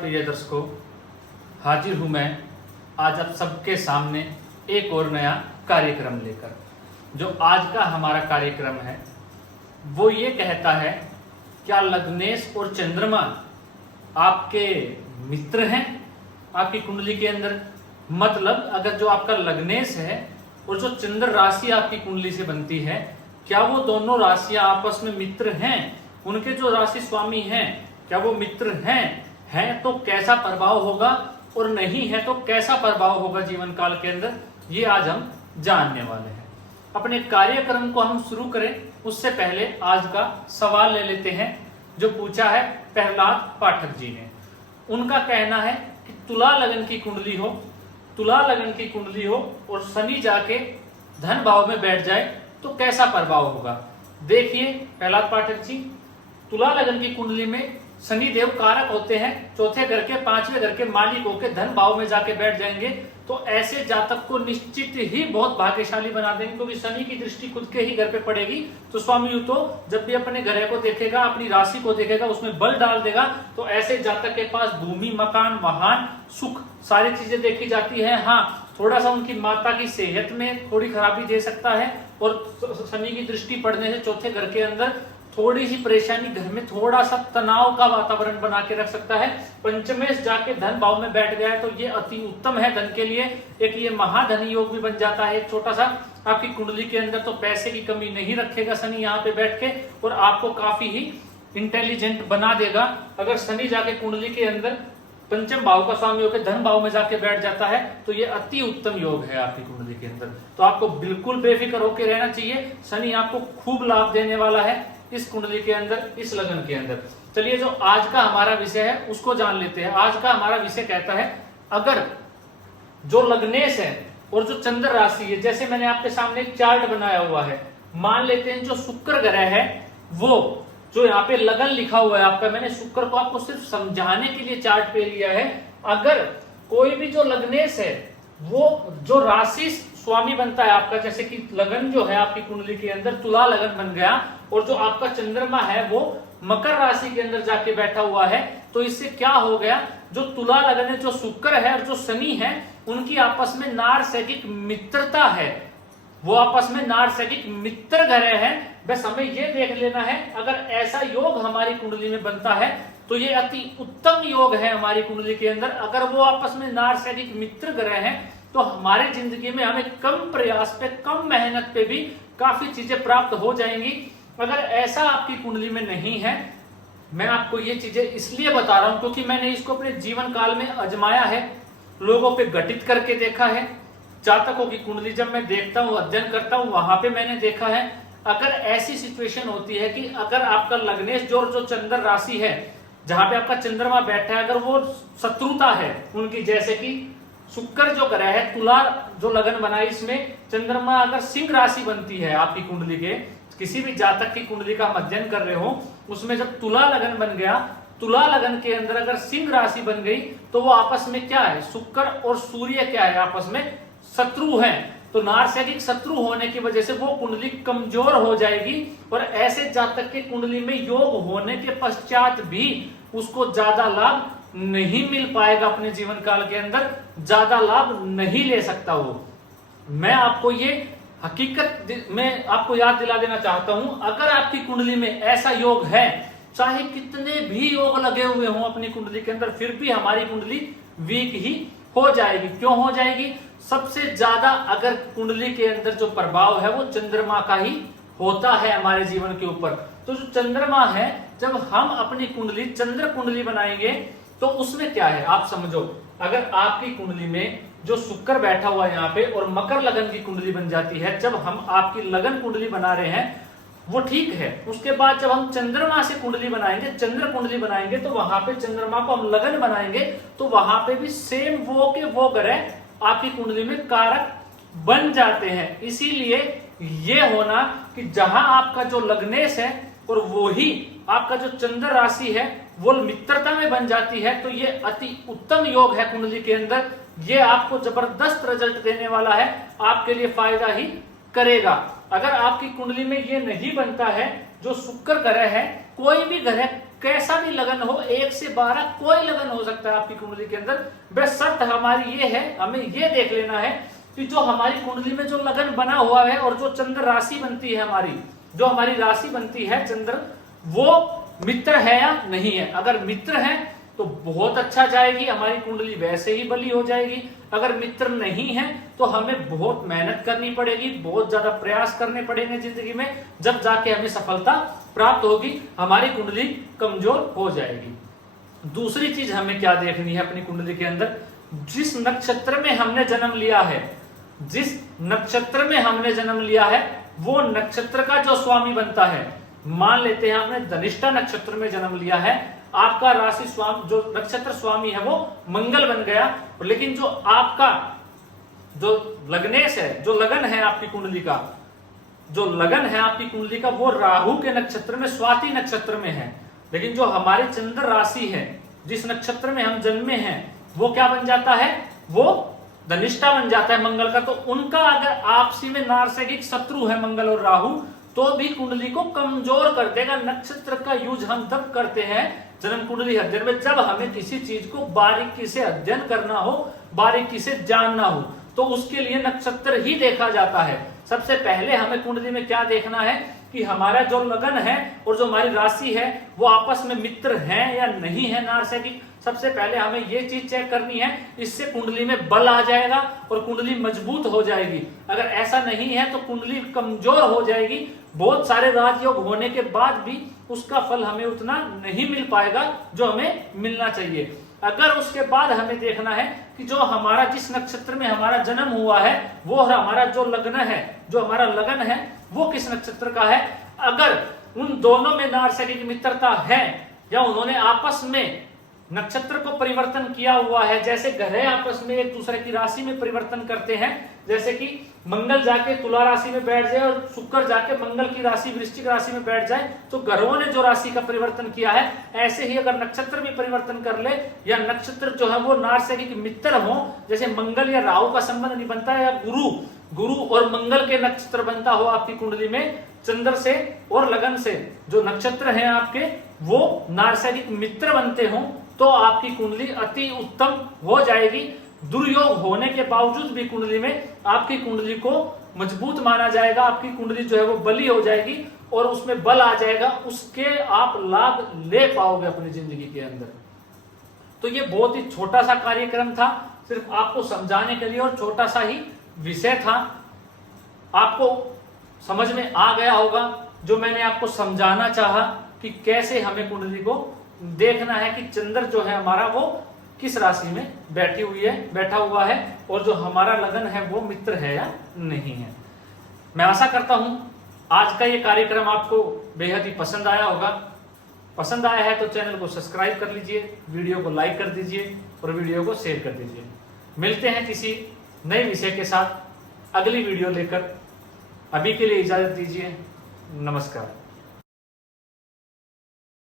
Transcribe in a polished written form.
प्रिय दर्शकों, हाजिर हूं मैं आज आप सबके सामने एक और नया कार्यक्रम लेकर। जो आज का हमारा कार्यक्रम है वो ये कहता है, क्या लग्नेश और चंद्रमा आपके मित्र हैं आपकी कुंडली के अंदर? मतलब अगर जो आपका लग्नेश है और जो चंद्र राशि आपकी कुंडली से बनती है, क्या वो दोनों राशियां आपस में मित्र हैं? उनके जो राशि स्वामी हैं क्या वो मित्र हैं तो कैसा प्रभाव होगा, और नहीं है तो कैसा प्रभाव होगा जीवन काल के अंदर, ये आज हम जानने वाले हैं। अपने कार्यक्रम को हम शुरू करें उससे पहले आज का सवाल ले लेते हैं जो पूछा है प्रहलाद पाठक जी ने। उनका कहना है कि तुला लगन की कुंडली हो, तुला लगन की कुंडली हो और शनि जाके धन भाव में बैठ जाए तो कैसा प्रभाव होगा। देखिए प्रहलाद पाठक जी, तुला लगन की कुंडली में शनि देव कारक होते हैं, चौथे घर के पांचवें घर के मालिक होकर धन भाव में जाके बैठ जाएंगे तो ऐसे जातक को निश्चित ही बहुत भाग्यशाली बना देंगे, क्योंकि शनि की दृष्टि खुद के ही घर पे पड़ेगी। तो स्वामी तो जब भी अपने ग्रह को देखेगा, अपनी राशि को देखेगा, उसमें बल डाल देगा तो ऐसे जातक के पास भूमि, मकान, वाहन, सुख सारी चीजें देखी जाती है। हाँ, थोड़ा सा उनकी माता की सेहत में थोड़ी खराबी दे सकता है, और शनि की दृष्टि पड़ने से चौथे घर के अंदर थोड़ी सी परेशानी, घर में थोड़ा सा तनाव का वातावरण बना के रख सकता है। पंचमेश जाके धन भाव में बैठ गया है तो ये अति उत्तम है धन के लिए। एक ये महाधनी योग भी बन जाता है एक छोटा सा आपकी कुंडली के अंदर, तो पैसे की कमी नहीं रखेगा शनि यहाँ पे बैठ के, और आपको काफी ही इंटेलिजेंट बना देगा। अगर शनि जाके कुंडली के अंदर पंचम भाव का स्वामी होकर धन भाव में जाके बैठ जाता है तो ये अति उत्तम योग है आपकी कुंडली के अंदर। तो आपको बिल्कुल बेफिक्र होकर रहना चाहिए, शनि आपको खूब लाभ देने वाला है इस कुंडली के अंदर, इस लगन के अंदर। चलिए जो आज का हमारा विषय है उसको जान लेते हैं। आज का हमारा विषय कहता है, अगर जो लग्नेश है और जो चंद्र राशि है, जैसे मैंने आपके सामने एक चार्ट बनाया हुआ है, मान लेते हैं जो शुक्र ग्रह है वो जो यहाँ पे लगन लिखा हुआ है आपका, मैंने शुक्र को आपको सिर्फ समझाने के लिए चार्ट पे लिया है। अगर कोई भी जो लग्नेश है वो जो राशि स्वामी बनता है आपका, जैसे कि लगन जो है आपकी कुंडली के अंदर तुला लगन बन गया, और जो आपका चंद्रमा है वो मकर राशि के अंदर जाके बैठा हुआ है, तो इससे क्या हो गया, जो तुला लगन है, जो शुक्र है और जो शनि है, उनकी आपस में नारसैकिक मित्रता है, वो आपस में नारसैकिक मित्र ग्रह है। बस हमें ये देख लेना है, अगर ऐसा योग हमारी कुंडली में बनता है तो ये अति उत्तम योग है हमारी कुंडली के अंदर। अगर वो आपस में नारसैकिक मित्र ग्रह हैं तो हमारे जिंदगी में हमें कम प्रयास पे, कम मेहनत पे भी काफी चीजें प्राप्त हो जाएंगी। अगर ऐसा आपकी कुंडली में नहीं है, मैं आपको ये चीजें इसलिए बता रहा हूं क्योंकि मैंने इसको अपने जीवन काल में आजमाया है, लोगों पे घटित करके देखा है। जातकों की कुंडली जब मैं देखता हूँ, अध्ययन करता हूँ, वहां पे मैंने देखा है, अगर ऐसी सिचुएशन होती है कि अगर आपका लग्नेश जो चंद्र राशि है, जहां पे आपका चंद्रमा बैठा है, अगर वो शत्रुता है उनकी, जैसे कि शुक्र जो ग्रह है, तुला जो लगन बनाई, इसमें चंद्रमा अगर सिंह राशि बनती है आपकी कुंडली के, किसी भी जातक की कुंडली का हम अध्ययन कर रहे हो, उसमें जब तुला लगन बन गया, तुला लगन के अंदर अगर सिंह राशि बन गई तो वो आपस में क्या है, शुक्र और सूर्य क्या है, आपस में शत्रु हैं। तो नारसैकिक शत्रु होने की वजह से वो कुंडली कमजोर हो जाएगी, और ऐसे जातक के कुंडली में योग होने के पश्चात भी उसको ज्यादा लाभ नहीं मिल पाएगा, अपने जीवन काल के अंदर ज्यादा लाभ नहीं ले सकता वो। मैं आपको ये हकीकत में आपको याद दिला देना चाहता हूं, अगर आपकी कुंडली में ऐसा योग है, चाहे कितने भी योग लगे हुए हों अपनी कुंडली के अंदर, फिर भी हमारी कुंडली वीक ही हो जाएगी। क्यों हो जाएगी? सबसे ज्यादा अगर कुंडली के अंदर जो प्रभाव है वो चंद्रमा का ही होता है हमारे जीवन के ऊपर। तो जो चंद्रमा है, जब हम अपनी कुंडली चंद्र कुंडली बनाएंगे तो उसमें क्या है आप समझो, अगर आपकी कुंडली में जो शुक्र बैठा हुआ है यहाँ पे और मकर लगन की कुंडली बन जाती है, जब हम आपकी लगन कुंडली बना रहे हैं वो ठीक है, उसके बाद जब हम चंद्रमा से कुंडली बनाएंगे, चंद्र कुंडली बनाएंगे, तो वहां पे चंद्रमा को हम लगन बनाएंगे तो वहां पे भी सेम वो के वो ग्रह आपकी कुंडली में कारक बन जाते हैं। इसीलिए ये होना कि जहां आपका जो लग्नेश है और वो ही आपका जो चंद्र राशि है वो मित्रता में बन जाती है, तो ये अति उत्तम योग है कुंडली के अंदर। ये आपको जबरदस्त रिजल्ट देने वाला है, आपके लिए फायदा ही करेगा। अगर आपकी कुंडली में ये नहीं बनता है, जो शुक्र ग्रह है, कोई भी ग्रह कैसा भी लगन हो, 1 से 12 कोई लगन हो सकता है आपकी कुंडली के अंदर। बस शर्त हमारी ये है, हमें ये देख लेना है कि जो हमारी कुंडली में जो लगन बना हुआ है और जो चंद्र राशि बनती है हमारी, जो हमारी राशि बनती है चंद्र, वो मित्र है या नहीं है। अगर मित्र है तो बहुत अच्छा जाएगी, हमारी कुंडली वैसे ही बली हो जाएगी। अगर मित्र नहीं है तो हमें बहुत मेहनत करनी पड़ेगी, बहुत ज्यादा प्रयास करने पड़ेंगे जिंदगी में, जब जाके हमें सफलता प्राप्त होगी, हमारी कुंडली कमजोर हो जाएगी। दूसरी चीज हमें क्या देखनी है अपनी कुंडली के अंदर, जिस नक्षत्र में हमने जन्म लिया है, जिस नक्षत्र में हमने जन्म लिया है वो नक्षत्र का जो स्वामी बनता है। मान लेते हैं आपने धनिष्ठा नक्षत्र में जन्म लिया है, आपका राशि स्वामी, जो नक्षत्र स्वामी है वो मंगल बन गया, लेकिन जो आपका जो लग्नेश है, जो लगन है आपकी कुंडली का, जो लगन है आपकी कुंडली का, वो राहु के नक्षत्र में, स्वाति नक्षत्र में है। लेकिन जो हमारी चंद्र राशि है, जिस नक्षत्र में हम जन्मे हैं, वो क्या बन जाता है, वो धनिष्ठा बन जाता है मंगल का। तो उनका अगर आपसी में नारसिक शत्रु है मंगल और राहु, तो भी कुंडली को कमजोर कर देगा। नक्षत्र का यूज हम तब करते हैं जन्म कुंडली अध्ययन में, जब हमें किसी चीज को बारीकी से अध्ययन करना हो, बारीकी से जानना हो, तो उसके लिए नक्षत्र ही देखा जाता है। सबसे पहले हमें कुंडली में क्या देखना है कि हमारा जो लगन है और जो हमारी राशि है वो आपस में मित्र हैं या नहीं है नारसिक। सबसे पहले हमें ये चीज चेक करनी है, इससे कुंडली में बल आ जाएगा और कुंडली मजबूत हो जाएगी। अगर ऐसा नहीं है तो कुंडली कमजोर हो जाएगी। बहुत सारे राजयोग होने के बाद भी उसका फल हमें उतना नहीं मिल पाएगा जो हमें मिलना चाहिए। अगर उसके बाद हमें देखना है कि जो हमारा, जिस नक्षत्र में हमारा जन्म हुआ है, वो हमारा जो लग्न है, जो हमारा लगन है, वो किस नक्षत्र का है। अगर उन दोनों में नारसिक मित्रता है या उन्होंने आपस में नक्षत्र को परिवर्तन किया हुआ है, जैसे ग्रह आपस में एक दूसरे की राशि में परिवर्तन करते हैं, जैसे कि मंगल जाके तुला राशि में बैठ जाए और शुक्र जाके मंगल की राशि वृश्चिक राशि में बैठ जाए, तो ग्रहों ने जो राशि का परिवर्तन किया है, ऐसे ही अगर नक्षत्र भी परिवर्तन कर ले या नक्षत्र जो है वो नारसिक मित्र हो, जैसे मंगल या राहु का संबंध नहीं बनता है, या गुरु और मंगल के नक्षत्र बनता हो आपकी कुंडली में, चंद्र से और लगन से जो नक्षत्र हैं आपके वो नारसिक मित्र बनते हो, तो आपकी कुंडली अति उत्तम हो जाएगी। दुर्योग होने के बावजूद भी कुंडली में आपकी कुंडली को मजबूत माना जाएगा, आपकी कुंडली जो है वो बली हो जाएगी और उसमें बल आ जाएगा, उसके आप लाभ ले पाओगे अपनी जिंदगी के अंदर। तो ये बहुत ही छोटा सा कार्यक्रम था, सिर्फ आपको समझाने के लिए, और छोटा सा ही विषय था। आपको समझ में आ गया होगा जो मैंने आपको समझाना चाहा कि कैसे हमें कुंडली को देखना है कि चंद्र जो है हमारा वो किस राशि में बैठा हुआ है, और जो हमारा लगन है वो मित्र है या नहीं है। मैं आशा करता हूं आज का ये कार्यक्रम आपको बेहद ही पसंद आया होगा। पसंद आया है तो चैनल को सब्सक्राइब कर लीजिए, वीडियो को लाइक कर दीजिए और वीडियो को शेयर कर दीजिए। मिलते हैं किसी नए विषय के साथ अगली वीडियो लेकर। अभी के लिए इजाजत दीजिए। नमस्कार।